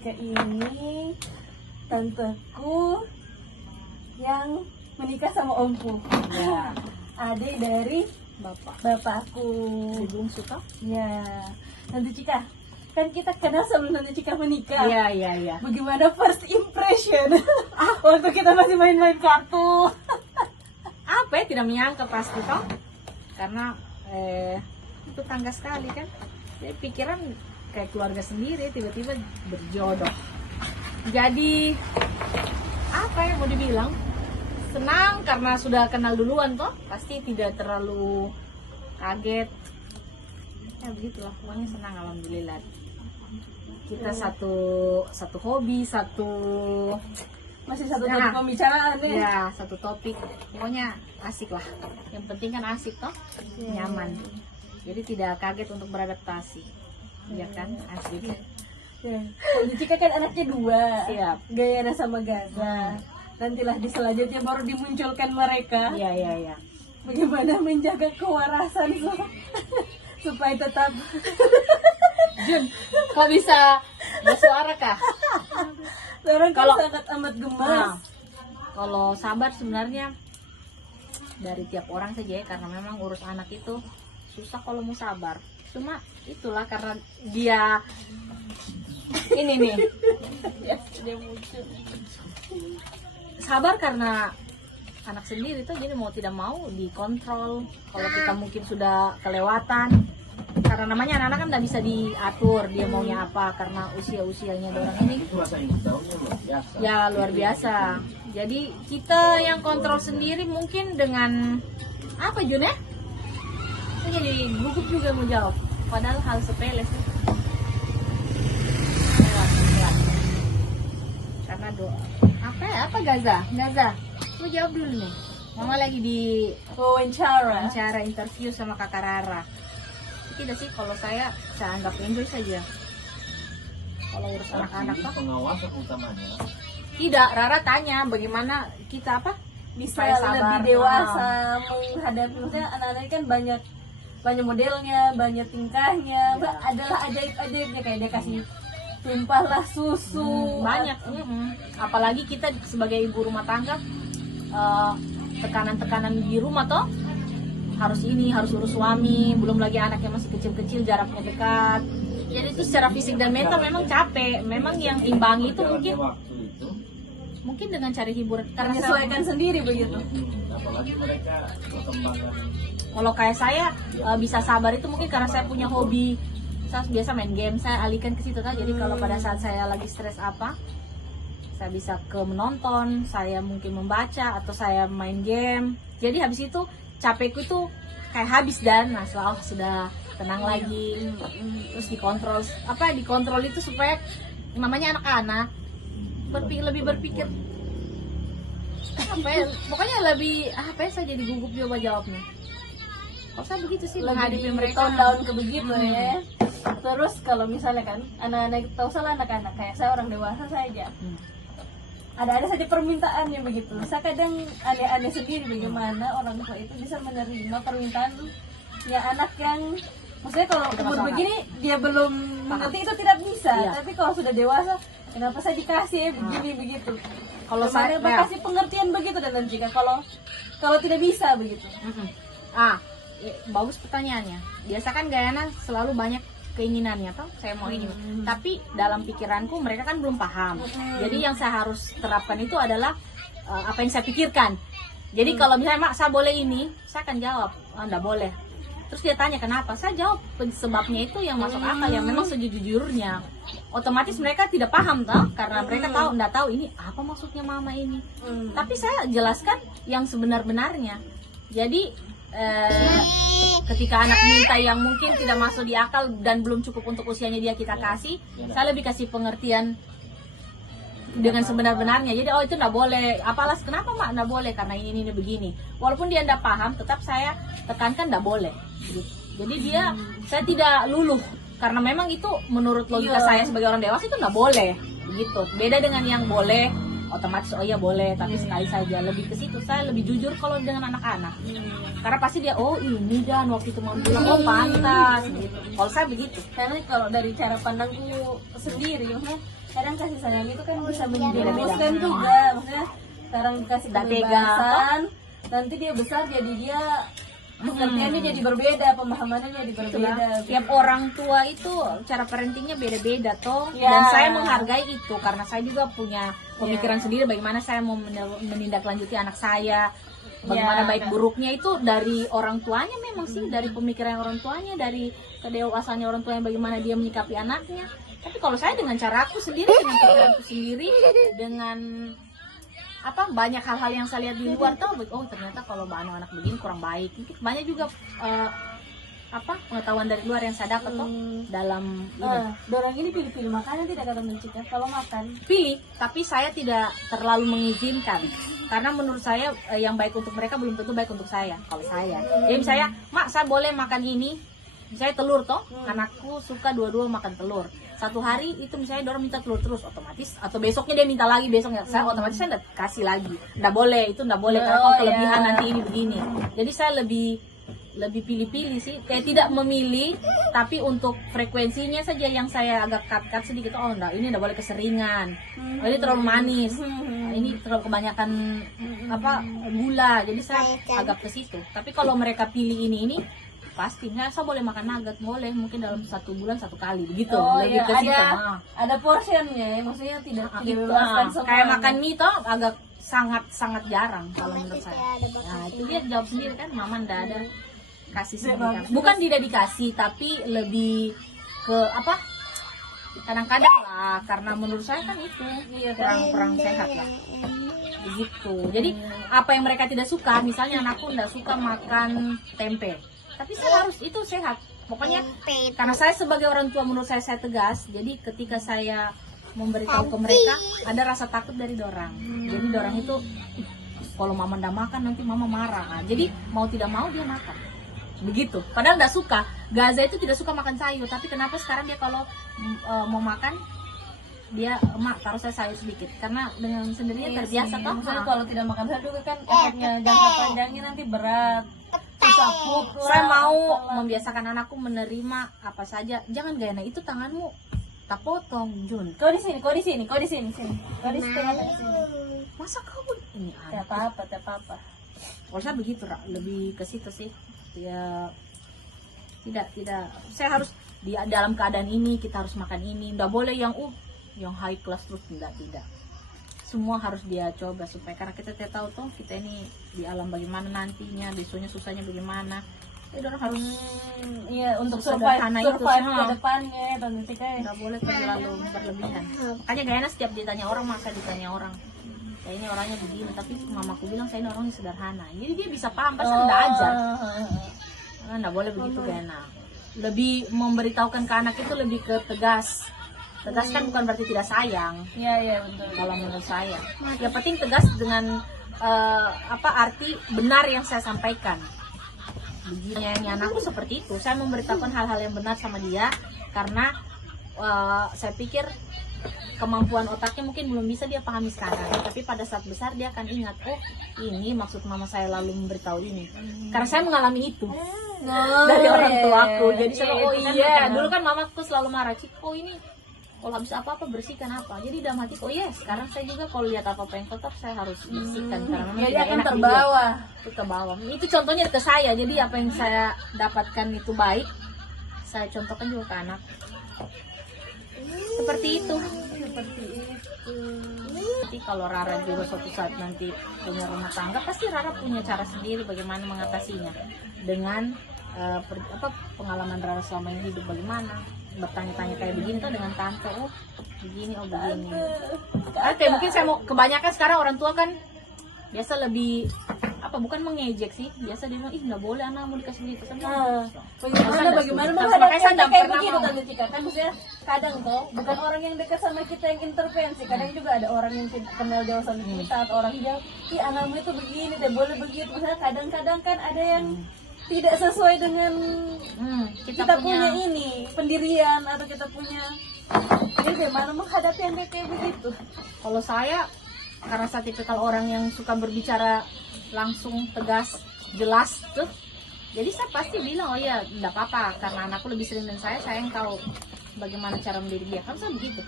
Cika ini tanteku yang menikah sama omku. Ya, Adik dari bapakku. si bungsu toh? Ya, Tante Cika, kan kita kenal sebelum Tante Cika menikah. Iya. Bagaimana first impression waktu kita masih main-main kartu? Apa ya, tidak menyangka pasti toh? Karena itu tangga sekali kan. Jadi pikiran kayak keluarga sendiri, tiba-tiba berjodoh. Jadi apa yang mau dibilang? Senang karena sudah kenal duluan toh, pasti tidak terlalu kaget. Ya begitulah, pokoknya senang, alhamdulillah. Kita satu hobi, Masih satu topik pembicaraan nih. ya, satu topik. Pokoknya asik lah. Yang penting kan asik toh, nyaman. Jadi tidak kaget untuk beradaptasi. Ya kan, asik. Ya. Tante Cika kan anaknya 2. Siap. Gayana sama Gaza. Nantilah di selanjutnya baru dimunculkan mereka. Iya. Bagaimana menjaga kewarasan supaya tetap Jun, kok bisa bersuara kah? orang Kalau- sangat amat gemas. Nah, kalau sabar sebenarnya dari tiap orang saja ya, karena memang urus anak itu susah kalau mau sabar. Cuma itulah karena dia ini nih Ya, dia muncul. sabar karena anak sendiri tuh, jadi mau tidak mau dikontrol. Kalau kita mungkin sudah kelewatan, karena namanya anak-anak kan nggak bisa diatur dia maunya apa, karena usianya orang ini ya luar biasa. Jadi kita yang kontrol sendiri mungkin dengan apa Jun ya? Saya jadi gugup juga mau jawab, padahal hal sepele sih. Lewat. Karena doa. Apa Gaza? Lu jawab dulu nih. Mama lagi di Wawancara. wawancara interview sama Kakak Rara. Tidak sih, kalau saya anggap enjoy saja. Kalau urus anak-anak toh pengawasan utamanya. tidak. Rara tanya bagaimana kita Bisa supaya sabar. lebih dewasa menghadapi, maksudnya anak-anak ini kan banyak modelnya, banyak tingkahnya. Ya. Adalah ajaib-ajaibnya, kayak dia kasih tumpahlah susu. Banyak. Apalagi kita sebagai ibu rumah tangga, tekanan-tekanan di rumah toh harus urus suami, belum lagi anaknya masih kecil-kecil, jaraknya dekat. Jadi itu secara fisik dan mental memang capek. Memang yang imbangi itu mungkin dengan cari hiburan, karena Menyesuaikan sendiri begitu. Apalagi mereka perkembangan. kalau kayak saya bisa sabar itu mungkin karena saya punya hobi. Saya biasa main game, saya alihkan ke situ kan. Jadi kalau pada saat saya lagi stres apa, saya bisa ke menonton, saya mungkin membaca, atau saya main game. Jadi habis itu capekku itu kayak habis, dan nah setelah sudah tenang lagi. Terus dikontrol itu supaya namanya anak-anak lebih berpikir pokoknya lebih saya jadi gugup juga jawabnya. Kalau saya begitu sih menghadapi mereka. Tone down ke begitu ya. Terus kalau misalnya kan anak-anak, tahu salah anak-anak kayak saya orang dewasa saja. Ada saja permintaannya begitu. Saya kadang aneh-aneh sendiri bagaimana orang tua itu bisa menerima permintaan ya anak yang, maksudnya kalau umur begini dia belum mengerti itu tidak bisa. Iya. Tapi kalau sudah dewasa, kenapa saya dikasih begini begitu? Kalau saya kasih pengertian begitu, dan nanti kalau tidak bisa begitu. Bagus pertanyaannya. Biasa kan Gayana selalu banyak keinginannya toh, saya mau ini. Tapi dalam pikiranku mereka kan belum paham. Jadi yang saya harus terapkan itu adalah apa yang saya pikirkan. Jadi kalau misalnya Mak, saya boleh ini, saya akan jawab, enggak boleh. Terus dia tanya kenapa, saya jawab sebabnya itu yang masuk akal, yang memang sejujurnya. Otomatis mereka tidak paham toh, karena mereka enggak tahu ini apa maksudnya mama ini. Tapi saya jelaskan yang sebenar-benarnya. Jadi ketika anak minta yang mungkin tidak masuk di akal dan belum cukup untuk usianya dia kita kasih, saya lebih kasih pengertian dengan sebenar-benarnya. Jadi itu enggak boleh. Apalah kenapa Mak enggak boleh? Karena ini begini. Walaupun dia enggak paham, tetap saya tekankan enggak boleh. Jadi saya tidak luluh, karena memang itu menurut logika saya sebagai orang dewasa itu enggak boleh. Begitu. Beda dengan yang boleh, otomatis oh iya boleh, tapi sekali saja. Lebih ke situ, saya lebih jujur kalau dengan anak-anak. Karena pasti dia ini dan waktu itu mau bilang pantas gitu. Kalau saya begitu. Karena kalau dari cara pandangku sendiri, maksudnya kadang kasih sayang itu kan bisa Beda-beda. menjerumuskan juga, maksudnya sekarang dikasih Nggak tega, kebebasan, nanti dia besar jadi dia pengertiannya jadi berbeda, pemahamannya jadi berbeda. Tiap orang tua itu cara parentingnya beda-beda toh. Ya. Dan saya menghargai itu karena saya juga punya pemikiran sendiri bagaimana saya mau menindaklanjuti anak saya. Bagaimana Ya. baik buruknya itu dari orang tuanya, memang sih dari pemikiran orang tuanya, dari kedewasaannya orang tuanya, bagaimana dia menyikapi anaknya. Tapi kalau saya dengan cara aku sendiri, dengan pikiranku sendiri, dengan apa banyak hal-hal yang saya lihat di luar tuh, oh ternyata kalau anak-anak begini kurang baik. Banyak juga apa pengetahuan dari luar yang saya dapat tuh dalam ini. Dorang ini pilih-pilih makanan tidak kata mencegah kalau makan. Pilih, tapi saya tidak terlalu mengizinkan karena menurut saya yang baik untuk mereka belum tentu baik untuk saya. Kalau saya, jadi misalnya, mak saya boleh makan ini, misalnya telur toh, anakku suka dua-dua makan telur. Satu hari itu misalnya dorong minta telur terus, otomatis atau besoknya dia minta lagi, besoknya saya otomatis saya udah kasih lagi. Nggak boleh, itu nggak boleh karena kalau kelebihan nanti ini begini. Jadi saya lebih pilih-pilih sih, kayak tidak memilih, tapi untuk frekuensinya saja yang saya agak cut sedikit. Oh enggak, ini enggak boleh keseringan, oh, ini terlalu manis, ini terlalu kebanyakan apa gula, jadi saya agak ke situ. Tapi kalau mereka pilih ini pasti saya boleh makan nugget, boleh mungkin dalam 1 bulan 1 kali begitu. Lebih ke situ. Ada portionnya, maksudnya tidak Gitu. bebaskan semua. Kayak makan mie toh agak sangat jarang kalau menurut saya. Nah itu dia jawab sendiri kan, mama ndak ada kasih sendiri. Bukan tidak dikasih, tapi lebih ke apa? Kadang-kadang lah, karena menurut saya kan itu kurang sehat lah. Begitu. Jadi apa yang mereka tidak suka, misalnya anakku ndak suka makan tempe, tapi saya harus itu sehat. Pokoknya karena saya sebagai orang tua menurut saya tegas. Jadi ketika saya memberitahu ke mereka, ada rasa takut dari dorang. Jadi dorang itu kalau mama ndak makan nanti mama marah. Nah, jadi mau tidak mau dia makan. Begitu. Padahal nggak suka. Gaza itu tidak suka makan sayur, tapi kenapa sekarang dia kalau mau makan dia emak taruh saya sayur sedikit karena dengan sendirinya terbiasa toh. Maksudnya kalau tidak makan sayur juga kan efeknya jangka panjangnya nanti berat. Susah pup lah. Saya mau membiasakan anakku menerima apa saja. Jangan gaya itu tanganmu tak potong, Jun. Kau di sini. Kau di setengah sini. Masa kamu ini Tidak apa-apa. Kalau saya begitu, Ra. Lebih ke situ sih. Ya tidak. Saya harus di dalam keadaan ini kita harus makan ini. Nggak boleh yang high class terus, tidak. Semua harus dia coba supaya karena kita tidak tahu tuh kita ini di alam bagaimana nantinya, besoknya susahnya bagaimana. Jadi orang harus iya untuk sederhana survive itu, ke depannya nanti kayak nggak boleh terlalu berlebihan. Makanya gak enak setiap ditanya orang, maka ditanya orang kayak ini orangnya begini, tapi mamaku bilang saya ini orangnya sederhana. Jadi dia bisa paham, pasti udah ajar. Nggak boleh begitu, gak enak. Lebih memberitahukan ke anak itu lebih ke tegas. Tegas kan bukan berarti tidak sayang. Iya betul. Kalau menurut saya, yang penting tegas dengan arti benar yang saya sampaikan. Begitu yang anakku seperti itu, saya memberitahukan hal-hal yang benar sama dia karena saya pikir kemampuan otaknya mungkin belum bisa dia pahami sekarang, tapi pada saat besar dia akan ingat, oh ini maksud mama saya lalu memberitahu ini, karena saya mengalami itu dari orang tuaku. Jadi saya dulu kan mamaku selalu marah, Cik, oh ini kalau habis apa-apa bersihkan apa. Jadi dalam hati, oh iya sekarang saya juga kalau lihat apa-apa yang kotor saya harus bersihkan karena memang Jadi tidak akan enak terbawa. itu ke bawah. Itu contohnya ke saya. Jadi apa yang saya dapatkan itu baik, saya contohkan juga ke anak. Seperti itu. Nanti kalau Rara juga suatu saat nanti punya rumah tangga, pasti Rara punya cara sendiri bagaimana mengatasinya dengan pengalaman Rara selama ini hidup bagaimana. Bertanya-tanya kayak begini tuh dengan tante, oh begini. Oke, mungkin saya mau kebanyakan sekarang orang tua kan biasa lebih bukan mengejek sih, biasa dia bilang ih nggak boleh anak mau dikasih begitu Bagaimana menghadapi kayak begitu tante Cika kan, maksudnya kadang tuh bukan orang yang dekat sama kita yang intervensi, kadang juga ada orang yang tidak kenal jauh sama kita atau orang jauh, ih anakmu itu begini deh boleh begitu. Misalnya kadang-kadang kan ada yang tidak sesuai dengan kita punya ini pendirian atau kita punya, jadi bagaimana menghadapi yang kayak begitu. Kalau saya karena saya tipikal orang yang suka berbicara langsung, tegas, jelas tuh, jadi saya pasti bilang oh ya enggak apa-apa karena anakku lebih sering dan saya yang tahu bagaimana cara mendidik dia, kan saya begitu.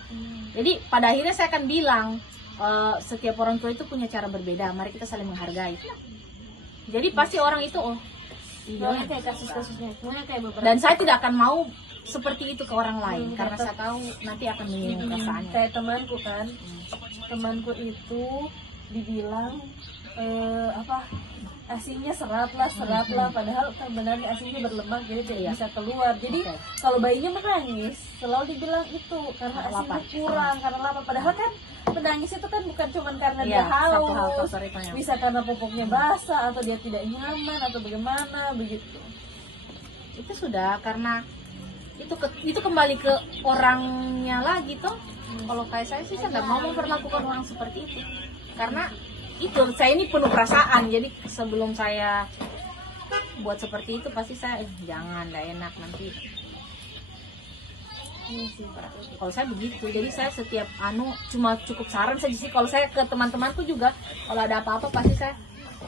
Jadi pada akhirnya saya akan bilang setiap orang tua itu punya cara berbeda, mari kita saling menghargai. Jadi pasti orang itu Soalnya kayak kasus-kasusnya, semuanya kayak beberapa. dan saya tidak akan mau seperti itu ke orang lain karena saya tahu nanti akan menyinggung perasaannya. Kayak temanku kan, temanku itu dibilang asinya serat lah, padahal sebenarnya asinya berlemak jadi tidak bisa keluar. Jadi Oke. kalau bayinya menangis selalu dibilang itu karena asinya Lapar. kurang, karena lapar. Padahal kan menangis itu kan bukan cuma karena Iya, dia satu hal haus, faktor itu yang- bisa karena popoknya basah atau dia tidak nyaman atau bagaimana begitu. Itu sudah karena itu kembali ke orangnya lagi toh. Kalau kayak saya sih saya nggak mau memperlakukan orang seperti itu karena itu saya ini penuh perasaan, jadi sebelum saya buat seperti itu pasti saya jangan, nggak enak nanti. Kalau saya begitu, jadi saya setiap cuma cukup saran saja sih. Kalau saya ke teman-temanku juga kalau ada apa-apa pasti saya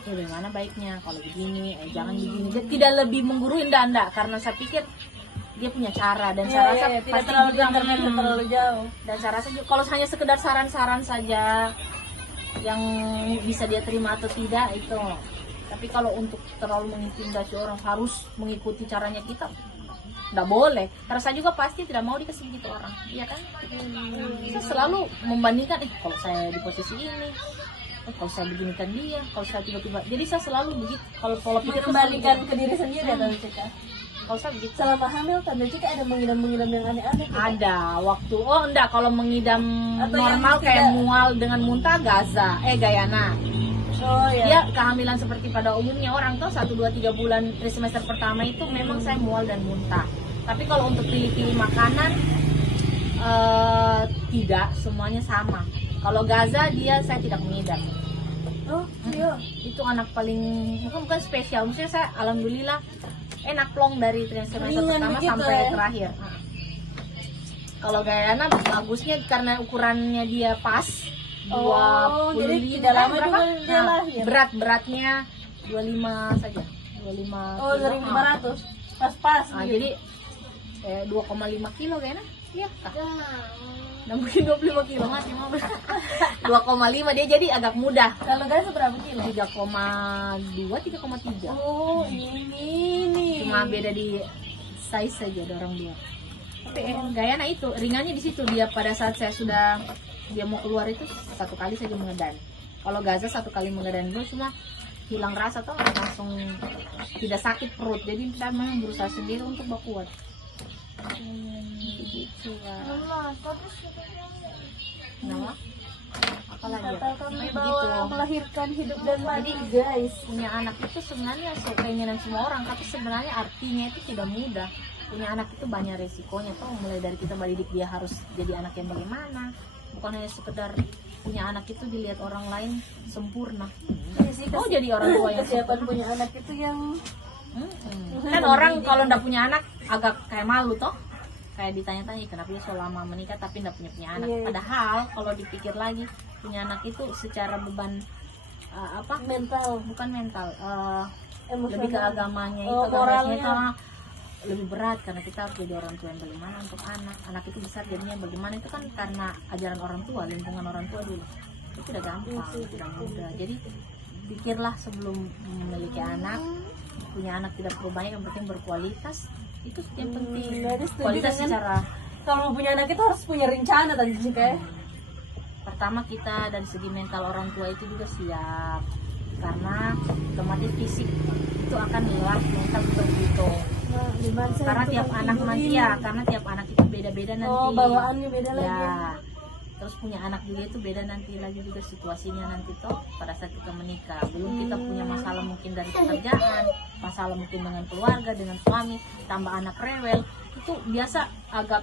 bagaimana baiknya kalau begini, jangan begini. Dia tidak lebih menggurui enggak karena saya pikir dia punya cara dan saya rasa tidak pasti terlalu juga, internet terlalu jauh. dan saya rasa juga kalau hanya sekedar saran-saran saja yang bisa dia terima atau tidak itu. Tapi kalau untuk terlalu mengintimidasi orang harus mengikuti caranya kita, nggak boleh. Karena saya juga pasti tidak mau dikasih gitu orang, iya kan? Saya selalu membandingkan, kalau saya di posisi ini, kalau saya beginikan dia, kalau saya tiba-tiba, jadi saya selalu begitu. Kalau pola pikir Mengembalikan ke diri sendiri ya Tante Cika. kalau saya begitu. Selama hamil Tante Cika ada mengidam-mengidam yang aneh-aneh gitu? Ada waktu, enggak, kalau mengidam Atau yang normal kayak tidak- mual dengan muntah Gayana. Oh ya. Dia kehamilan seperti pada umumnya orang tuh 1, 2, 3 bulan trimester pertama itu memang saya mual dan muntah. Tapi kalau untuk pilih-pilih makanan tidak, semuanya sama. Kalau Gaza dia saya tidak mengidam. Oh iya. Itu anak paling bukan spesial. Maksudnya saya alhamdulillah enak plong dari trimester Ringan pertama begitu sampai ya? terakhir. Kalau Gayana bagusnya karena ukurannya dia pas. Oh, jadi 25, tidak lama berapa? juga dia Nah, lahir. beratnya 25 saja. 25 Oh, kilo. 2.500. Pas-pas Ah, gitu. jadi 2,5 kilo kayaknya. Iya, kah? Nah, mungkin 25 kilo mati mau. 2,5 dia jadi agak mudah. Kalau Gaza berapa kilo? 3,2, 3,3. Oh, ini. Cuma beda di size saja ada orang dua. Tapi Gayana itu ringannya di situ, dia pada saat dia mau keluar itu 1 kali saja mengedan. Kalau Gaza 1 kali mengedan dulu cuma hilang rasa tuh langsung tidak sakit perut. Jadi saya memang berusaha sendiri untuk berkuat. Gitu lah. Kenapa? Apalagi ya? Kata kami Kayak bahwa melahirkan hidup dan mati, guys. Punya anak itu sebenarnya keinginan semua orang, tapi sebenarnya artinya itu tidak mudah. Punya anak itu banyak resikonya tuh, mulai dari kita mendidik dia harus jadi anak yang bagaimana, bukan hanya sekedar punya anak itu dilihat orang lain sempurna. Oh jadi orang tua yang Kesiapan punya anak itu yang kan orang kalau ndak punya anak agak kayak malu toh, kayak ditanya-tanya kenapa dia so lama menikah tapi ndak punya anak. Iya. Padahal kalau dipikir lagi punya anak itu secara beban mental, bukan mental, emosional. lebih ke agamanya itu, Oh, moralnya. itu lebih berat karena kita harus jadi orang tua yang bagaimana untuk anak itu besar jadinya bagaimana, itu kan karena ajaran orang tua, lingkungan orang tua dulu itu tidak gampang, tidak mudah. Jadi pikirlah sebelum memiliki anak, punya anak tidak perlu banyak, yang penting berkualitas, itu yang penting. Jadi setuju Kualitas dengan- secara Kalau punya anak itu harus punya rencana Tante Cika ya. pertama kita dari segi mental orang tua itu juga siap, karena otomatis fisik itu akan lelah, mental begitu. Nah, gimana saya Karena itu tiap kalau anak tidur nanti ini? ya, karena tiap anak itu beda-beda nanti. Oh, bawaannya beda lagi. Ya. Terus punya anak juga itu beda nanti lagi juga situasinya nanti toh pada saat kita menikah. Belum kita punya masalah mungkin dari pekerjaan, masalah mungkin dengan keluarga, dengan suami, tambah anak rewel. Itu biasa agak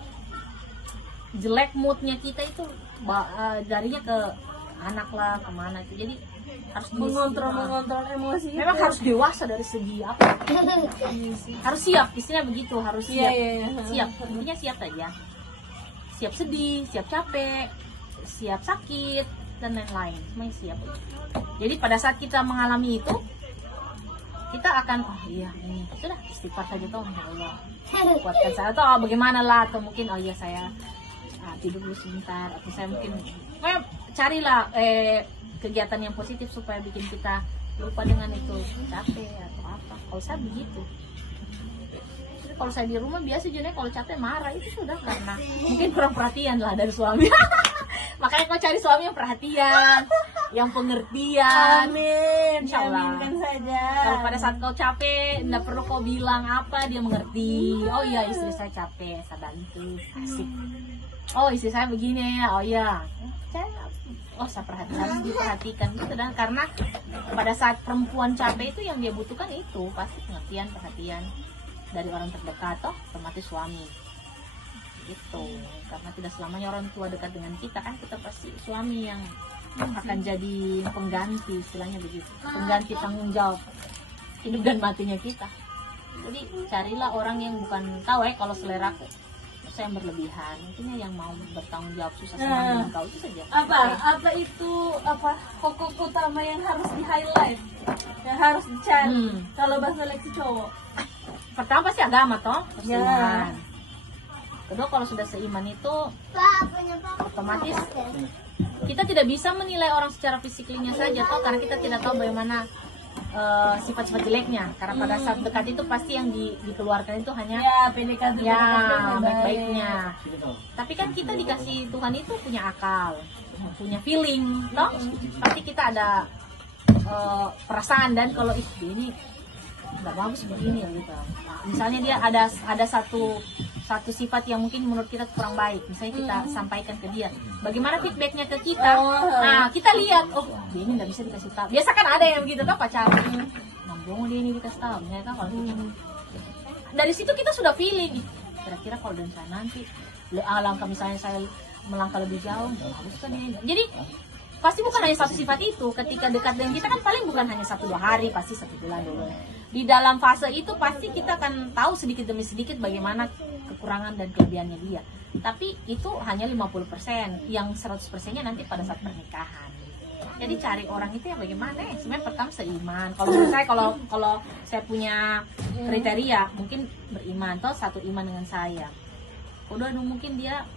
jelek moodnya kita itu jarinya ke anak lah, kemana itu. Jadi harus mengontrol emosi memang itu. harus dewasa dari segi apa, harus siap, istilahnya begitu, harus Iya, siap. iya, iya. Siap, intinya siap aja, siap sedih, siap capek, siap sakit dan lain-lain, semuanya siap. Jadi pada saat kita mengalami itu kita akan oh iya ini sudah istighfar saja toh, ya Allah kuatkan saya, atau bagaimana lah, atau mungkin oh iya saya tidur dulu sebentar, atau saya mungkin carilah kegiatan yang positif supaya bikin kita lupa dengan itu capek atau apa. Kalau saya begitu. Jadi kalau saya di rumah biasa juga kalau capek marah itu sudah karena mungkin kurang perhatian lah dari suami. Makanya kau cari suami yang perhatian, yang pengertian. Amin, Insya Allah. aminkan saja. Kalau pada saat kau capek, tidak perlu kau bilang apa, dia mengerti. Oh iya istri saya capek, saya bantu, asik. Oh istri saya begini ya, oh iya. Saya harus diperhatikan gitu, dan karena pada saat perempuan capek itu yang dia butuhkan itu pasti pengertian, perhatian dari orang terdekat, toh otomatis suami. Gitu. Karena tidak selamanya orang tua dekat dengan kita, kan kita pasti suami yang akan jadi pengganti, istilahnya begitu, pengganti tanggung jawab hidup dan matinya kita. Jadi carilah orang yang bukan tahu kalau selera aku saya yang berlebihan, mungkin yang mau bertanggung jawab susah senang dengan kau itu saja. Apa itu pokok utama yang harus di highlight, yang harus dicari kalau bahasa seleksi cowok? Pertama pasti agama toh, Ya. seiman. Kedua kalau sudah seiman itu otomatis kita tidak bisa menilai orang secara fisiknya saja toh, karena kita tidak tahu bagaimana sifat-sifat jeleknya, karena pada saat dekat itu pasti yang dikeluarkan itu hanya PDKT baik-baiknya. Tapi kan kita dikasih Tuhan itu punya akal, punya feeling toh, pasti kita ada perasaan, dan kalau ini nggak bagus begini ya gitu. Nah, misalnya dia ada satu sifat yang mungkin menurut kita kurang baik, misalnya kita sampaikan ke dia, bagaimana feedbacknya ke kita. Nah kita lihat, oh dia ini nggak bisa dikasih tahu. Biasa kan ada yang begitu kan pacaran, ngomong dia ini dikasih tahu, misalnya kan kalau dari situ kita sudah feeling, kira-kira kalau dan saya nanti langkah misalnya saya melangkah lebih jauh, harus kan ini. Jadi pasti bukan hanya satu sifat itu, ketika dekat dengan kita kan paling bukan hanya 1-2 hari, pasti 1 bulan dulu. Di dalam fase itu pasti kita akan tahu sedikit demi sedikit bagaimana kekurangan dan kelebihannya dia. Tapi itu hanya 50%, yang 100%-nya nanti pada saat pernikahan. Jadi cari orang itu yang bagaimana ya? Sebenarnya pertama seiman. Kalau menurut saya, kalau saya punya kriteria, mungkin beriman, toh satu iman dengan saya. Udah mungkin dia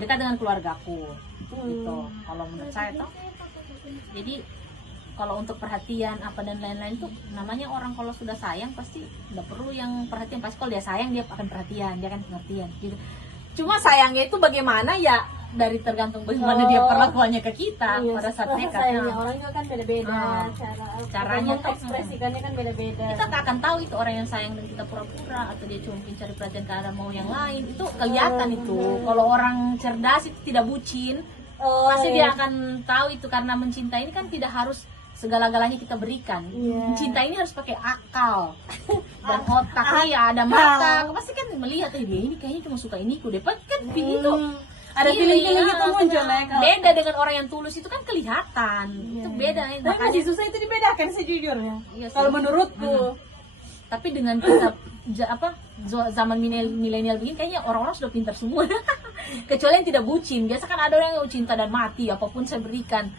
dekat dengan keluargaku, gitu. Kalau menurut saya toh. Jadi kalau untuk perhatian apa dan lain-lain tuh namanya orang kalau sudah sayang pasti nggak perlu yang perhatian, pasti kalau dia sayang dia akan perhatian, dia akan pengertian gitu. Cuma sayangnya itu bagaimana ya dari tergantung bagaimana dia perlakuannya ke kita pada saat dekat. Sayangnya orang juga kan beda-beda, caranya mengekspresikannya kan beda-beda. Kita tak akan tahu itu orang yang sayang dan kita pura-pura, atau dia cuma cari perhatian karena mau yang lain. Itu kelihatan itu. Kalau orang cerdas itu tidak bucin, pasti dia akan tahu itu, karena mencintai ini kan tidak harus segala-galanya kita berikan. Cinta ini harus pakai akal dan otak. Ya ada mata, pasti kan melihat dia ini kayaknya cuma suka ini, ku dapat kan itu. Ada feeling-feeling gitu muncul ya. Beda dengan orang yang tulus itu kan kelihatan. Itu beda. Tapi masih susah itu dibedakan sejujurnya. Iya, kalau menurutku. Tapi dengan kita zaman milenial begini kayaknya orang-orang sudah pintar semua. Kecuali yang tidak bucin. Biasa kan ada orang yang cinta dan mati apapun saya berikan.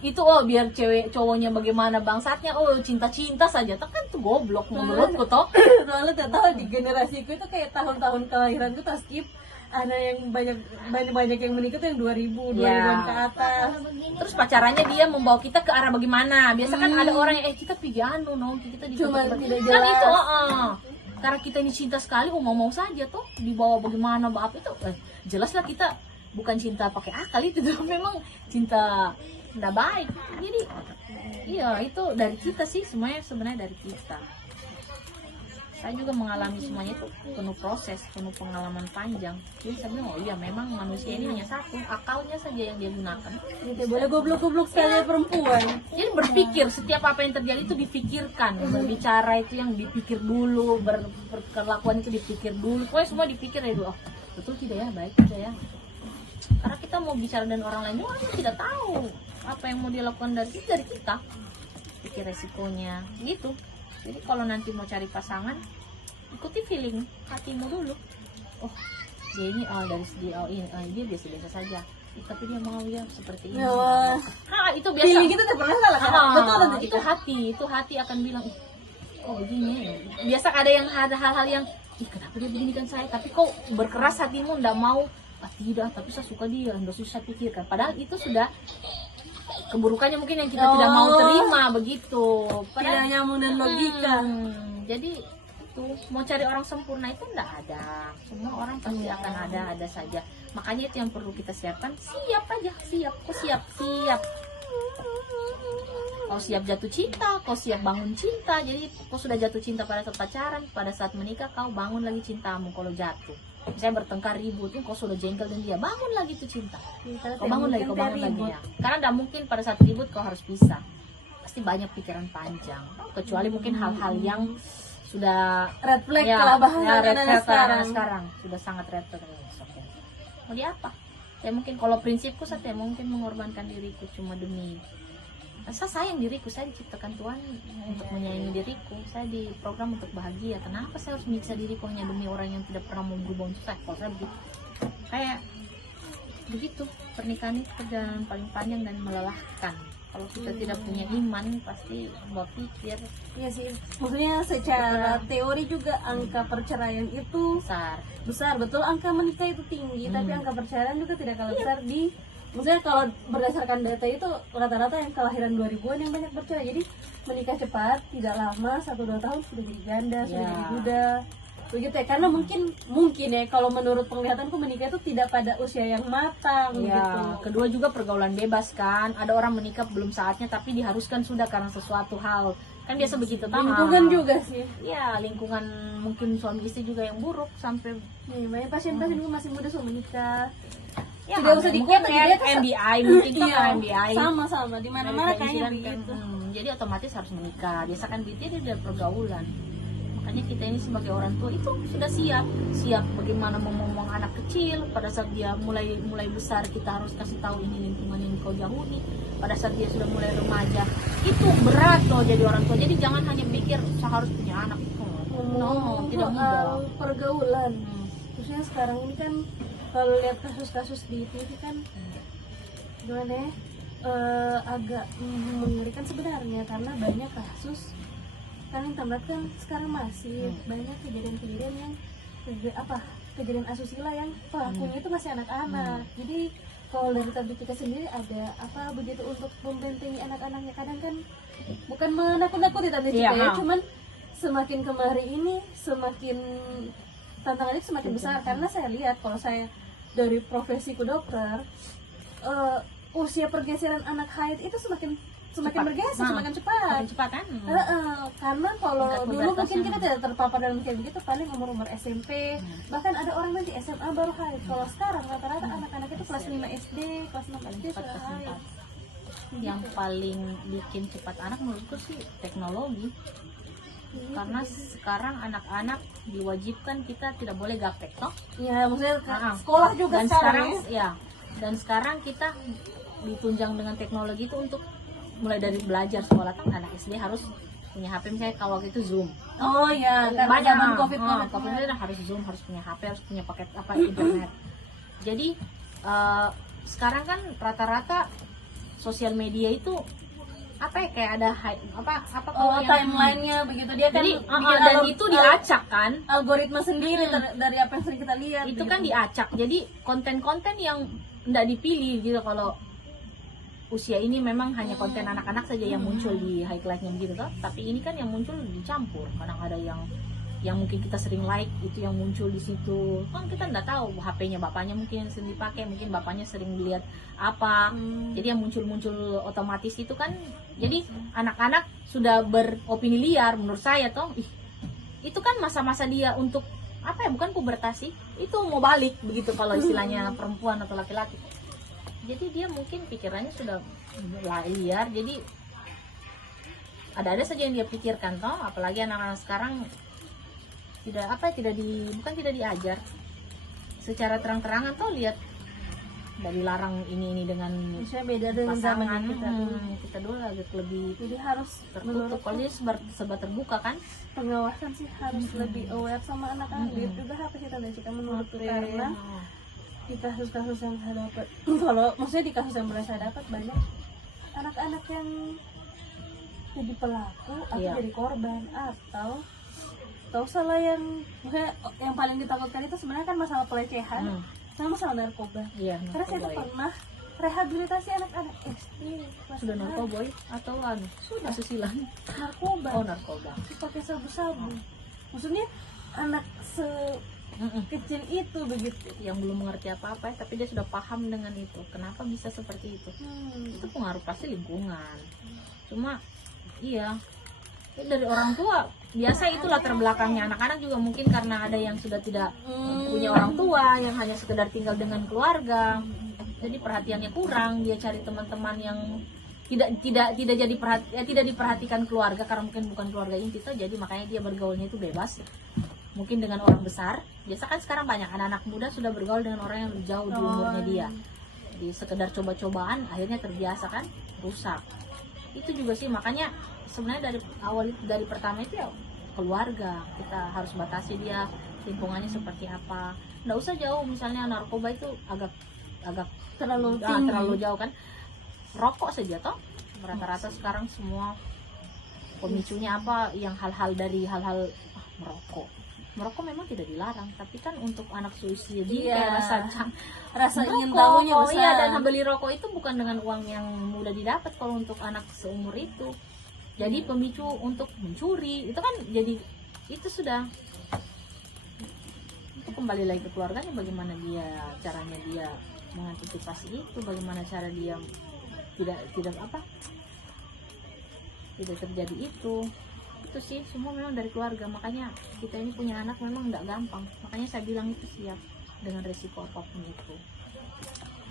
Itu biar cewek cowoknya bagaimana bangsatnya, cinta-cinta saja. Tapi kan itu goblok menurutku toh. Soalnya tak tahu di generasiku itu kayak tahun-tahun kelahiranku tak skip. Ada yang banyak yang menikah tuh yang 2000-an ke atas. Terus pacarannya dia membawa kita ke arah bagaimana. Biasa kan ada orang yang kita pergi kita cuma tidak kan jelas. itu karena kita ini cinta sekali, mau saja tuh dibawa bagaimana apa itu. Jelaslah kita bukan cinta pakai akal itu tuh, memang cinta tidak baik. Jadi iya itu dari kita sih, sebenarnya dari kita. Saya juga mengalami semuanya itu penuh proses, penuh pengalaman panjang. Jadi saya bilang, memang manusia ini hanya satu, akalnya saja yang dia gunakan. Tidak boleh goblok-goblok sekali perempuan. Jadi berpikir, setiap apa yang terjadi itu dipikirkan. Berbicara itu yang dipikir dulu, berkelakuan itu dipikir dulu. Pokoknya semua dipikir ya dulu. Betul tidak ya, baik tidak ya. Karena kita mau bicara dengan orang lain, orang tidak tahu apa yang mau dilakukan dari kita. Pikir resikonya, gitu. Jadi kalau nanti mau cari pasangan, ikuti feeling hatimu dulu. Dia ini dari segi dia biasa-biasa saja. Tapi dia mau ya seperti ini. Wah. Itu biasa. Feeling kita tidak pernah salah kan? Betul itu hati akan bilang oh gini. Biasa ada hal-hal yang, ih kenapa dia begini kan saya, tapi kok berkeras hatimu ndak mau, ah tidak, tapi saya suka dia, ndak susah pikirkan. Padahal itu sudah keburukannya mungkin yang kita tidak mau terima begitu. Tidak nyambung dan logika. Jadi tuh mau cari orang sempurna itu enggak ada. Semua orang pasti akan ada saja. Makanya itu yang perlu kita siapkan. Siap aja, siap. Kau siap. Kau siap jatuh cinta, kau siap bangun cinta. Jadi kau sudah jatuh cinta pada saat pacaran, pada saat menikah kau bangun lagi cintamu kalau jatuh. Misalnya bertengkar ribut, kau sudah jengkel dan dia bangun lagi tuh cinta. Kau bangun lagi ya. Karena tidak mungkin pada saat ribut kau harus pisah. Pasti banyak pikiran panjang. Kecuali mungkin hal-hal yang sudah Red flag ya, kalau bahasa red flag sekarang. sekarang sudah sangat red flag. Oke. Mau di apa? Saya mungkin kalau prinsipku saya mungkin mengorbankan diriku cuma demi saya sayang diriku, saya diciptakan Tuhan untuk menyayangi diriku, saya di program untuk bahagia. Kenapa saya harus menyiksa diriku hanya demi orang yang tidak pernah mau berubah untuk saya? Kalau saya begitu, kayak begitu, pernikahan itu perjalanan paling panjang dan melelahkan. Kalau kita tidak punya iman, pasti berpikir Iya sih, maksudnya secara teori juga angka perceraian itu besar. Betul, angka menikah itu tinggi, tapi angka perceraian juga tidak kalah besar di, maksudnya kalau berdasarkan data itu rata-rata yang kelahiran 2000-an yang banyak bercerai. Jadi menikah cepat, tidak lama, 1-2 tahun sudah jadi janda, sudah jadi duda, begitu ya. Karena mungkin ya kalau menurut penglihatanku menikah itu tidak pada usia yang matang gitu. Kedua juga pergaulan bebas kan, ada orang menikah belum saatnya tapi diharuskan sudah karena sesuatu hal, kan biasa begitu. Lingkungan juga sih ya, lingkungan mungkin suami istri juga yang buruk sampai banyak pasien-pasien gue masih muda sudah menikah. ya, Tidak usah mungkin dikota, MBI mungkin kan MBI sama di mana-mana kayaknya begitu. Jadi otomatis harus menikah. Biasa kan dia dari pergaulan. Makanya kita ini sebagai orang tua itu sudah siap bagaimana ngomong anak kecil. Pada saat dia mulai besar kita harus kasih tahu ini lingkungan yang kau jauhi. Pada saat dia sudah mulai remaja itu berat loh jadi orang tua. Jadi jangan hanya pikir saya harus punya anak. Tidak mudah. Pergaulan. Khususnya sekarang ini kan kalau lihat kasus-kasus di TV kan gimana ya, agak mengerikan sebenarnya, karena banyak kasus kan yang tambahkan sekarang masih banyak kejadian-kejadian yang kejadian asusila yang pelakunya itu masih anak-anak. Jadi kalau dari tadi kita sendiri ada begitu untuk membentengi anak-anaknya, kadang kan bukan menakut-nakuti tadi ya, cuman semakin kemari ini semakin tantangannya semakin besar. Karena saya lihat, kalau saya dari profesiku dokter, usia pergeseran anak haid itu semakin bergeser, semakin cepat kan? Karena kalau dulu mungkin kita tidak terpapar dalam kayak begitu, paling umur SMP, bahkan ada orang nanti SMA baru haid. Kalau sekarang rata-rata anak-anak itu kelas 5 SD, kelas 6 SD sudah haid. Yang paling bikin cepat anak menurutku sih teknologi. Karena sekarang anak-anak diwajibkan kita tidak boleh gaptek toh. Ya, maksudnya sekolah juga dan sekarang dan sekarang kita ditunjang dengan teknologi itu untuk mulai dari belajar sekolah kan, anak SD harus punya HP, misalnya kalau itu Zoom. Oh iya, banyak COVID harus Zoom, harus punya HP, harus punya paket internet. Jadi sekarang kan rata-rata sosial media itu kayak ada timelinenya begitu, dia kan jadi, dan itu diacak kan algoritma sendiri dari apa yang sering kita lihat itu gitu. kan diacak, jadi konten-konten yang tidak dipilih gitu. Kalau usia ini memang hanya konten anak-anak saja yang muncul di highlightnya gitu toh, tapi ini kan yang muncul dicampur. Kadang ada yang mungkin kita sering like itu yang muncul di situ, kan kita nggak tahu HP-nya bapaknya mungkin yang sering dipakai, mungkin bapaknya sering lihat apa. Jadi yang muncul otomatis itu kan, jadi anak-anak sudah beropini liar menurut saya toh. Itu kan masa-masa dia untuk bukan pubertas sih, itu mau balik begitu kalau istilahnya perempuan atau laki-laki. Jadi dia mungkin pikirannya sudah liar, jadi ada saja yang dia pikirkan toh. Apalagi anak-anak sekarang tidak diajar secara terang-terangan toh. Lihat dari larang ini dengan beda dengan pasangan zaman kita dulu agak lebih, jadi harus tertutup. Kalau dia serba terbuka kan, pengawasan sih harus lebih aware sama anak-anak. Lihat juga apa kita menurutku, karena di kasus-kasus yang saya dapat, kalau maksudnya di kasus yang saya dapat banyak anak-anak yang jadi pelaku atau Iya. jadi korban, atau salah yang maksudnya yang paling ditakutkan itu sebenarnya kan masalah pelecehan sama masalah narkoba. Iya, Karena saya tuh narkoboy. pernah rehabilitasi anak-anak SD kelas Sudah 6. narkoboy atau sudah asusila? Narkoba Oh, narkoba. pakai sabu-sabu. Maksudnya anak sekecil itu begitu. Yang belum mengerti apa-apa ya, tapi dia sudah paham dengan itu. Kenapa bisa seperti itu? Itu pengaruh pasti lingkungan. Cuma iya, dari orang tua biasa itu latar belakangnya. Anak-anak juga mungkin karena ada yang sudah tidak punya orang tua, yang hanya sekedar tinggal dengan keluarga, jadi perhatiannya kurang. Dia cari teman-teman yang tidak jadi tidak diperhatikan keluarga karena mungkin bukan keluarga inti tuh, jadi makanya dia bergaulnya itu bebas mungkin dengan orang besar. Biasa kan sekarang banyak anak-anak muda sudah bergaul dengan orang yang lebih jauh di umurnya dia, di sekedar coba-cobaan akhirnya terbiasa kan, rusak. Itu juga sih makanya sebenarnya dari awal, dari pertama itu ya keluarga, kita harus batasi dia lingkungannya seperti apa. Nggak usah jauh, misalnya narkoba itu agak Terlalu tinggi. terlalu jauh kan. Rokok saja toh rata-rata sekarang semua pemicunya apa, yang hal-hal merokok memang tidak dilarang, tapi kan untuk anak seusia dia Iya. kayak Rasa ingin merokok. tahunya Oh besar. iya, dan beli rokok itu bukan dengan uang yang mudah didapat kalau untuk anak seumur itu. Jadi pemicu untuk mencuri itu kan, jadi itu sudah, itu kembali lagi ke keluarganya, bagaimana caranya dia mengantisipasi itu, bagaimana cara dia tidak terjadi itu sih semua memang dari keluarga. Makanya kita ini punya anak memang nggak gampang, makanya saya bilang itu siap dengan resiko apapun itu.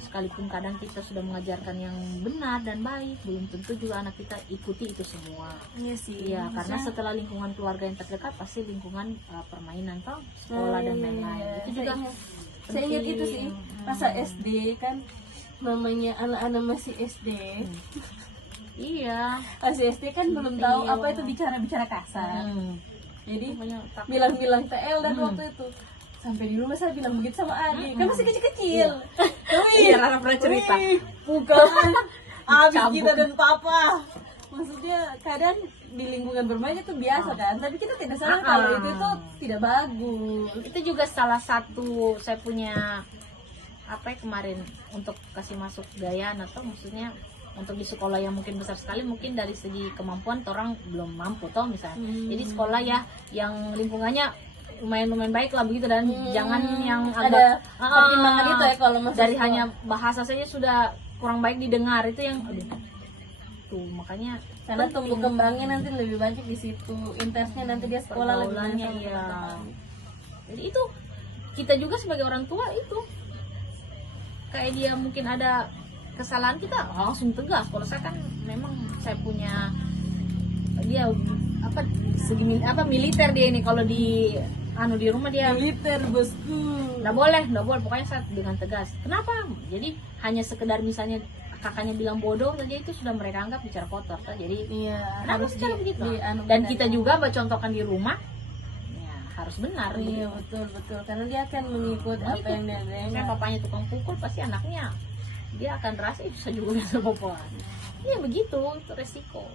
Sekalipun kadang kita sudah mengajarkan yang benar dan baik, belum tentu juga anak kita ikuti itu semua. Iya sih. Iya, karena setelah lingkungan keluarga yang terdekat pasti lingkungan permainan toh, sekolah dan lain-lain. Itu juga saya ingat itu sih masa SD kan, namanya anak-anak masih SD. Iya. Masih SD kan belum tahu apa itu bicara kasar. Jadi Makanya bilang-bilang TL dan waktu itu sampai di rumah saya bilang begitu sama adik, kan masih kecil-kecil. Iya, Rara pernah cerita. Bukan abis Cabut. kita dan papa. Maksudnya kadang di lingkungan bermain itu biasa kan, tapi kita tidak sadar kalau itu tuh tidak bagus. Itu juga salah satu saya punya apa ya kemarin, untuk kasih masuk gaya atau maksudnya untuk di sekolah yang mungkin besar sekali, mungkin dari segi kemampuan orang belum mampu toh misalnya. Jadi sekolah ya yang lingkungannya lumayan baik lah begitu, dan jangan yang Ada agak pertimbangan itu ya kalau masuk dari sekolah. hanya bahasa saja sudah kurang baik didengar, itu yang tuh makanya Karena tumbuh kembangnya nanti lebih banyak di situ, intensnya nanti dia sekolah lebih banyak pergaulannya sama ya. teman-teman. Jadi itu kita juga sebagai orang tua itu kayak dia mungkin ada kesalahan, kita langsung tegas. Kalau saya kan memang saya punya dia militer dia ini, kalau di rumah dia Militer bosku. nggak boleh pokoknya saya dengan tegas. Kenapa? Jadi hanya sekedar misalnya kakaknya bilang bodoh saja itu sudah mereka anggap bicara kotor kan. Jadi Iya, kenapa bicara begitu? Dan dan kita juga contohkan di rumah ya harus benar. Iya, begitu. betul karena dia akan mengikut apa yang dia Misalnya dengar. papanya tukang pukul, pasti anaknya dia akan rasa itu saya juga sama papa. Iya begitu, itu resiko.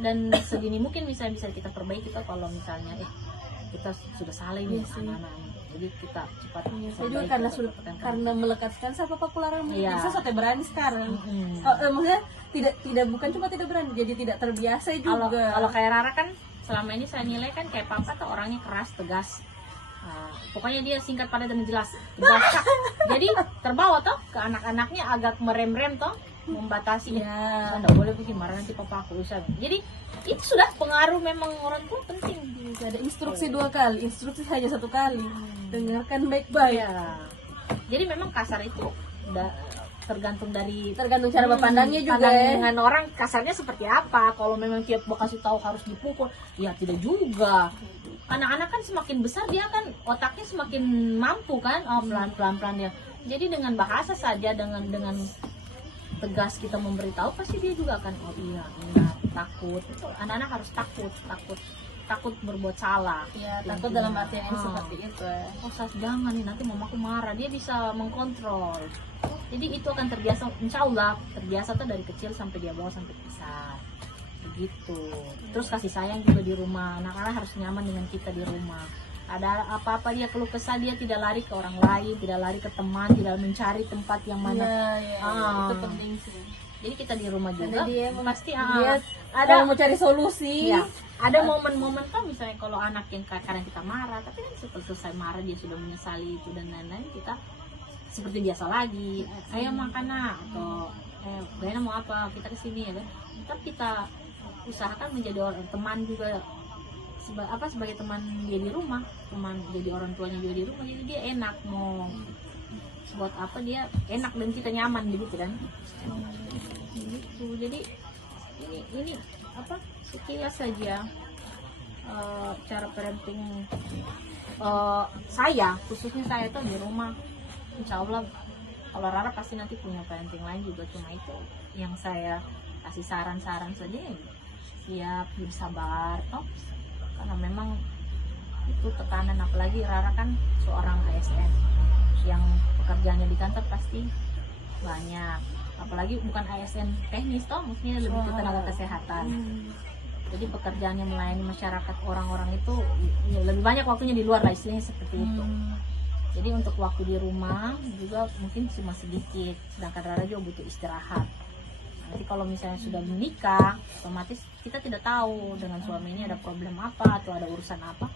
Dan segini mungkin bisa kita perbaiki kita kalau misalnya kita sudah salah ini Iya sih. anak-anak. Jadi kita cepat. Saya juga karena melekatkan sama papa larang Iya. saya sampai berani sekarang. Mm-mm. Maksudnya tidak bukan cuma tidak berani, jadi tidak terbiasa juga. Kalau kayak Rara kan selama ini saya nilai kan kayak papa tuh orangnya keras, tegas. Pokoknya dia singkat padat dan jelas. Jadi terbawa toh ke anak-anaknya, agak merem-rem toh, membatasi. Iya. Nggak boleh bikin marah nanti papa aku usah. Jadi itu sudah pengaruh, memang orang tua penting. Ada instruksi 2 kali, instruksi hanya 1 kali. Dengarkan baik-baik. Ya. Jadi memang kasar itu tergantung dari Tergantung cara pandangnya juga ya. pandangan orang kasarnya seperti apa. Kalau memang tiap mau kasih tahu harus dipukul, ya tidak juga. Anak-anak kan semakin besar dia kan otaknya semakin mampu kan, pelan-pelan dia. Jadi dengan bahasa saja, dengan tegas kita memberitahu, pasti dia juga akan takut. Itu anak-anak harus takut berbuat salah. Ya, takut dalam artian yang seperti itu ya. Jangan nih nanti mamaku marah, dia bisa mengkontrol. Jadi itu akan terbiasa, insya Allah terbiasa tuh dari kecil sampai dia bawa sampai besar. gitu. Terus kasih sayang juga di rumah, anak-anak harus nyaman dengan kita di rumah. Ada apa-apa dia keluh kesah, dia tidak lari ke orang lain, tidak lari ke teman, tidak mencari tempat yang mana. Itu penting sih. Jadi kita di rumah juga dia pasti dia ada mau cari solusi. ya, ada momen-momen kan misalnya kalau anak yang kadang kita marah, tapi kan setelah selesai marah dia sudah menyesali itu dan lain-lain, kita seperti biasa lagi, ayo makan nak, atau Gayana mau apa, kita kesini ya kan. Tetap kita usahakan menjadi orang teman juga, sebagai teman dia di rumah, teman jadi orang tuanya juga di rumah, jadi dia enak mau buat apa dia enak dan kita nyaman gitu kan. Gitu. Jadi ini apa sekilas saja cara parenting saya, khususnya saya tuh di rumah. Insya Allah kalau Rara pasti nanti punya parenting lain juga, cuma itu yang saya kasih saran-saran saja ya. Siap, bersabar toh, karena memang itu tekanan, apalagi Rara kan seorang ASN yang pekerjaannya di kantor pasti banyak, apalagi bukan ASN teknis toh, maksudnya lebih ke tenaga kesehatan. Jadi pekerjaannya melayani masyarakat, orang-orang itu ya, lebih banyak waktunya di luar lah, istilahnya seperti itu. Jadi untuk waktu di rumah juga mungkin cuma sedikit, sedangkan Rara juga butuh istirahat. Nanti kalau misalnya sudah menikah, otomatis kita tidak tahu dengan suami ini ada problem apa atau ada urusan apa.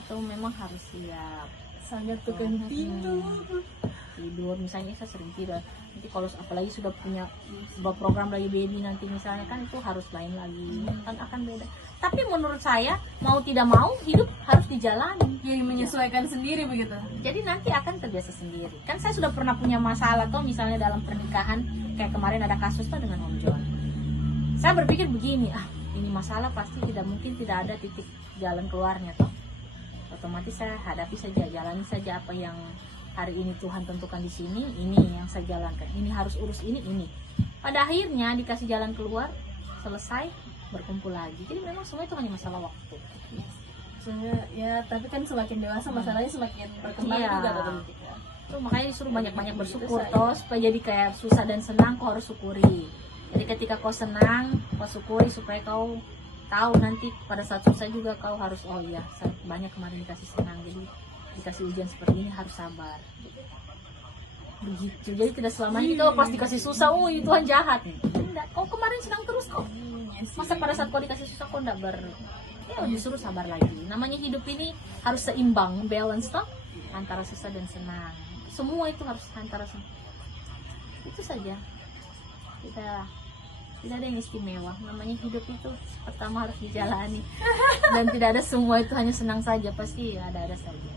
Itu memang harus siap. Sangat tukang tidur misalnya, saya sering tidur. Nanti kalau apalagi sudah punya sebuah program lagi baby nanti misalnya, kan itu harus lain lagi, kan akan beda. Tapi menurut saya mau tidak mau hidup harus dijalani, ya, menyesuaikan sendiri begitu. jadi nanti akan terbiasa sendiri. Kan saya sudah pernah punya masalah toh, misalnya dalam pernikahan, kayak kemarin ada kasus toh dengan Om John. Saya berpikir begini, ini masalah pasti tidak mungkin tidak ada titik jalan keluarnya toh. Otomatis saya hadapi saja, jalani saja apa yang hari ini Tuhan tentukan di sini, ini yang saya jalankan. Ini harus urus ini. Pada akhirnya dikasih jalan keluar, selesai, berkumpul lagi. Jadi memang semua itu hanya masalah waktu. Soalnya ya, tapi kan semakin dewasa masalahnya semakin berkembang juga tentu. Tuh, makanya disuruh banyak-banyak bersyukur toh, supaya jadi kayak susah dan senang kau harus syukuri. Jadi ketika kau senang, kau syukuri supaya kau tahu nanti pada saat susah juga kau harus, oh iya, banyak kemarin dikasih senang, jadi dikasih ujian seperti ini harus sabar. Begitu. Jadi tidak selamanya kita pas dikasih susah, oh itu Tuhan jahat. Tidak, kau kemarin senang terus kok. Masa pada saat kau dikasih susah kau tidak ya disuruh sabar lagi. Namanya hidup ini harus seimbang, balance toh, antara susah dan senang. Semua itu harus antara itu saja. Kita tidak ada yang istimewa. Namanya hidup itu pertama harus dijalani. Dan tidak ada semua itu hanya senang saja, pasti ada saja.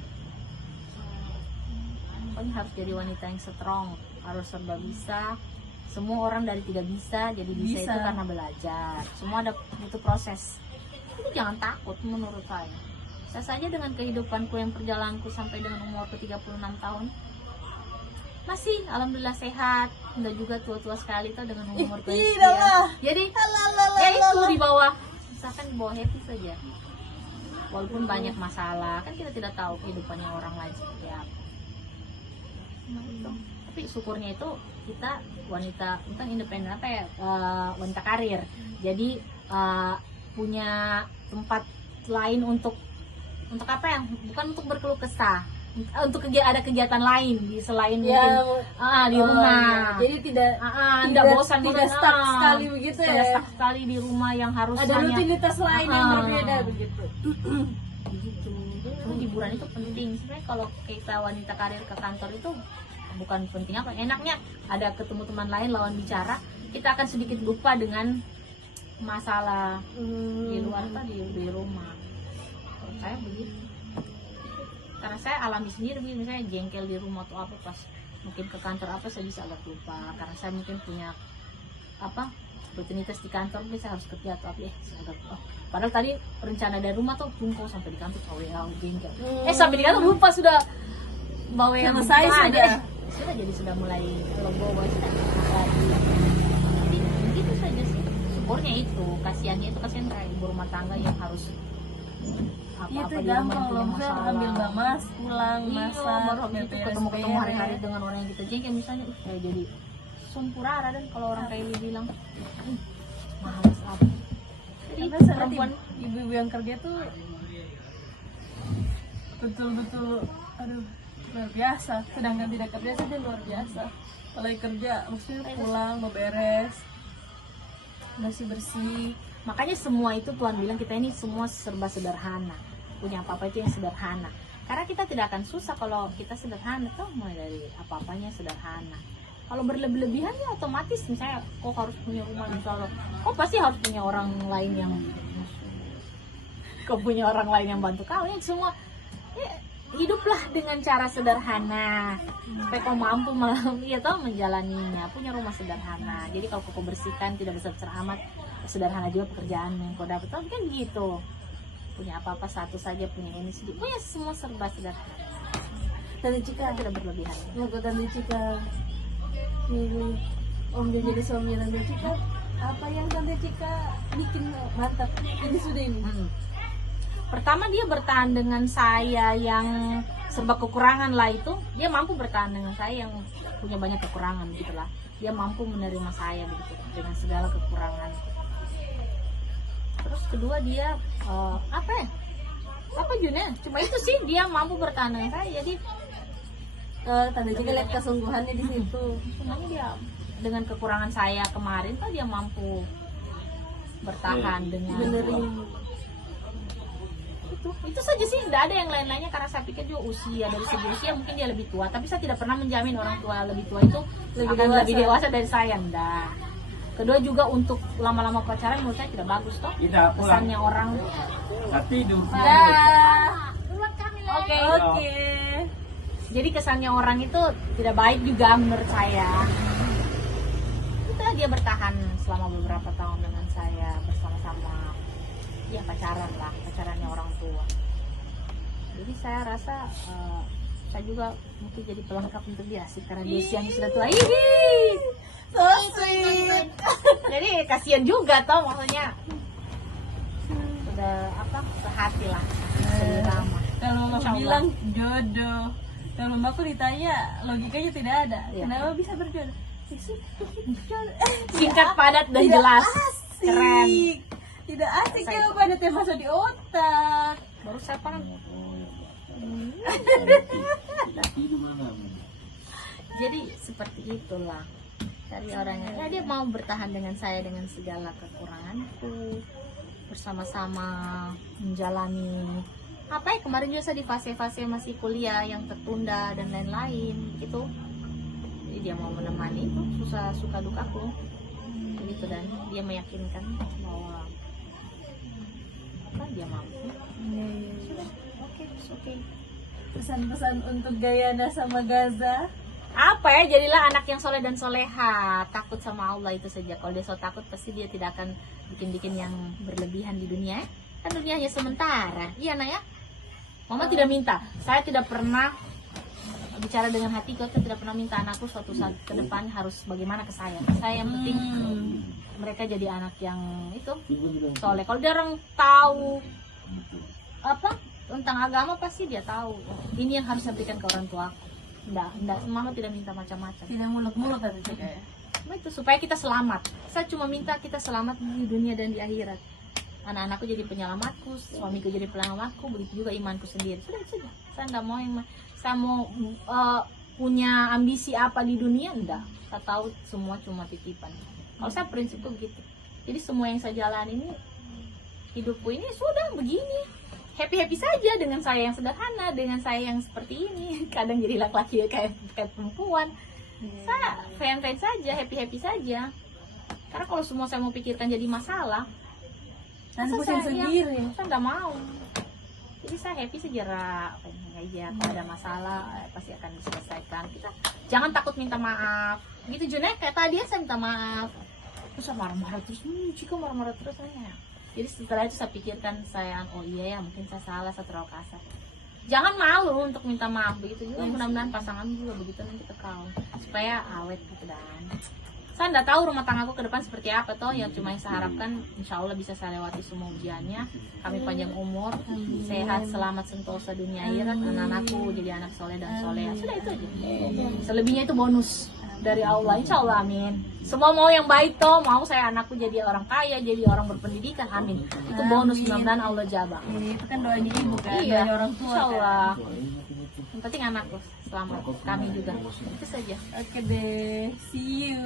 Pokoknya harus jadi wanita yang strong, harus serba bisa. Semua orang dari tidak bisa jadi bisa. Itu karena belajar. Semua ada butuh proses. Jadi jangan takut menurut saya. Saya saja dengan kehidupanku yang perjalananku sampai dengan umur ke 36 tahun masih alhamdulillah sehat. Enggak juga tua-tua sekali tuh dengan umur pensiun. Jadi ya itu di bawah, misalkan di bawah happy saja. Walaupun banyak masalah, kan kita tidak tahu kehidupannya orang lain seperti apa. Tapi syukurnya itu kita wanita bukan independen wanita karir, jadi punya tempat lain untuk apa yang bukan untuk berkeluh kesah, untuk ada kegiatan lain di selain ya, mungkin di rumah. Ya. Jadi tidak bosan, tidak stuck sekali begitu ya. Tidak stuck sekali di rumah yang harus ada rutinitas lain yang berbeda begitu. Begitu. Jadi hiburan itu penting. Sebenarnya kalau kita wanita karir ke kantor itu bukan penting apa, enaknya ada ketemu teman lain, lawan bicara, kita akan sedikit lupa dengan masalah di luar di rumah. Kalau saya begitu, karena saya alami sendiri, misalnya jengkel di rumah atau apa, pas mungkin ke kantor apa saya bisa agak lupa, karena saya mungkin punya rutinitas di kantor, bisa harus kerja atau apa, saya agak padahal tadi rencana dari rumah tuh tunggu sampai di kantor jengkel, sampai di kantor lupa sudah bawa yang selesai sudah mulai legowo lagi. Jadi begitu saja sih. Syukurnya itu, kasihan kayak ibu rumah tangga yang harus apa-apa di rumah punya masalah. Ambil bamas, pulang, masak, baru habis itu ketemu hari-hari dengan orang yang kita jengkel misalnya, kayak jadi sumpurara. Dan kalau orang kayak bilang malas apa, Karena sana perempuan ibu-ibu yang kerja tuh betul-betul aduh luar biasa, sedangkan tidak kerja saja luar biasa. Kalau kerja mesti pulang beberes, bersih. makanya semua itu Tuhan bilang kita ini semua serba sederhana, punya apa-apa itu yang sederhana, karena kita tidak akan susah kalau kita sederhana tuh, mulai dari apa-apanya sederhana. Kalau berlebih-lebihan ya otomatis misalnya kok harus punya rumah, misalnya kok pasti harus punya orang lain yang bantu kau, yang semua ya, hiduplah dengan cara sederhana supaya kau mampu ya toh menjalaninya, punya rumah sederhana. Jadi kalau kau bersihkan tidak besar-besar amat, sederhana juga pekerjaan yang kau dapat, kan gitu. Punya apa-apa satu saja, punya ini sedikit, punya semua serba sederhana. Tante Cika Tidak berlebihan. Lagu Tante Cika milih Om dia jadi suami Tante Cika, apa yang Tante Cika bikin mantap ini sudah ini? Pertama dia bertahan dengan saya yang serba kekurangan lah, itu dia mampu bertahan dengan saya yang punya banyak kekurangan gitulah. Dia mampu menerima saya begitu dengan segala kekurangan. Terus kedua dia apa Juna? Cuma itu sih, dia mampu bertahan dengan saya. Jadi Tante Cika lihat kesungguhannya di situ. sebenarnya dia dengan kekurangan saya kemarin tuh dia mampu bertahan dengan Benerin. itu saja sih, tidak ada yang lain-lainnya, karena saya pikir juga usia, dari segi usia mungkin dia lebih tua, tapi saya tidak pernah menjamin orang tua lebih tua itu lebih dewasa dari saya, enggak. Kedua juga untuk lama-lama pacaran menurut saya tidak bagus toh, Tidak pulang. kesannya orang Tapi tidur. Oke. jadi kesannya orang itu tidak baik juga menurut saya. Kita dia bertahan selama beberapa tahun dengan saya bersama-sama, ya pacarannya orang tua. Jadi saya rasa saya juga mungkin jadi pelengkap untuk dia sih, karena dia usianya sudah tua. So sweet. Jadi kasihan juga toh, maksudnya sudah sehati lah, seirama. Kalau mama Insya Allah. bilang jodoh, kalau mamaku ditanya logikanya tidak ada. Iya. Kenapa bisa berjodoh? Singkat, padat, dan jelas. Keren. Tidak asik ya pada tema masuk di otak. Baru saya paham. Tidak tidur malam. Jadi seperti itulah dari orangnya. Ya, dia mau bertahan dengan saya dengan segala kekuranganku, bersama-sama menjalani apa ya, kemarin juga saya di fase-fase masih kuliah yang tertunda dan lain-lain gitu. Jadi dia mau menemani itu susah suka dukaku gitu, dan dia meyakinkan bahwa dia mampu. Sudah, oke. Pesan-pesan untuk Gayana sama Gaza. Apa ya, jadilah anak yang soleh dan soleha, takut sama Allah itu saja. Kalau dia so takut pasti dia tidak akan bikin-bikin yang berlebihan di dunia, kan dunia hanya sementara. Iya nak ya, mama tidak minta, saya tidak pernah bicara dengan hatiku, saya tidak pernah minta anakku suatu saat ke depan harus bagaimana ke saya yang penting mereka jadi anak yang itu soleh. Kalau dia orang tahu apa tentang agama, pasti dia tahu ini yang harus saya berikan ke orang tua. Enggak, mama tidak minta macam-macam. Tidak muluk-muluk Tante Cika ya. Cuma itu supaya kita selamat. Saya cuma minta kita selamat di dunia dan di akhirat. Anak-anakku jadi penyelamatku, suamiku jadi penyelamatku, begitu juga imanku sendiri. Sudah. Saya enggak mau saya mau punya ambisi apa di dunia, enggak. Saya tahu semua cuma titipan. Kalau saya prinsipku gitu. Jadi semua yang saya jalani ini, hidupku ini sudah begini. Happy saja dengan saya yang sederhana, dengan saya yang seperti ini. Kadang jadi laki-laki kayak perempuan. Saya fan-fan saja, happy saja. Karena kalau semua saya mau pikirkan jadi masalah, Nanti pusing sendiri. saya nggak mau. Jadi saya happy sejarah aja. Kalau ada masalah pasti akan diselesaikan. Kita jangan takut minta maaf. Gitu Junet, kayak tadi saya minta maaf. Terus saya marah-marah terus, Cika marah-marah terus saya. Jadi setelah itu saya pikirkan, oh iya ya mungkin saya salah, saya terlalu kasar. Jangan malu untuk minta maaf, begitu juga mudah-mudahan pasangan juga begitu nanti kekal supaya awet gitu. Dan saya nggak tahu rumah tanggaku ke depan seperti apa toh, yang cuma yang saya harapkan insya Allah bisa saya lewati semua ujiannya, kami panjang umur, sehat, selamat, sentosa dunia akhirat, anak-anakku jadi anak soleh dan soleh. Sudah itu aja. Selebihnya itu bonus. dari Allah, insya Allah, amin. Semua mau yang baik toh, mau saya anakku jadi orang kaya, jadi orang berpendidikan, amin. Itu bonus, mudah-mudahan Allah jabah. Itu kan doanya ibu kan, Iya, doanya orang tua insya Allah. kan. Yang penting anakku selamat, kami juga. Itu saja. Oke deh, see you.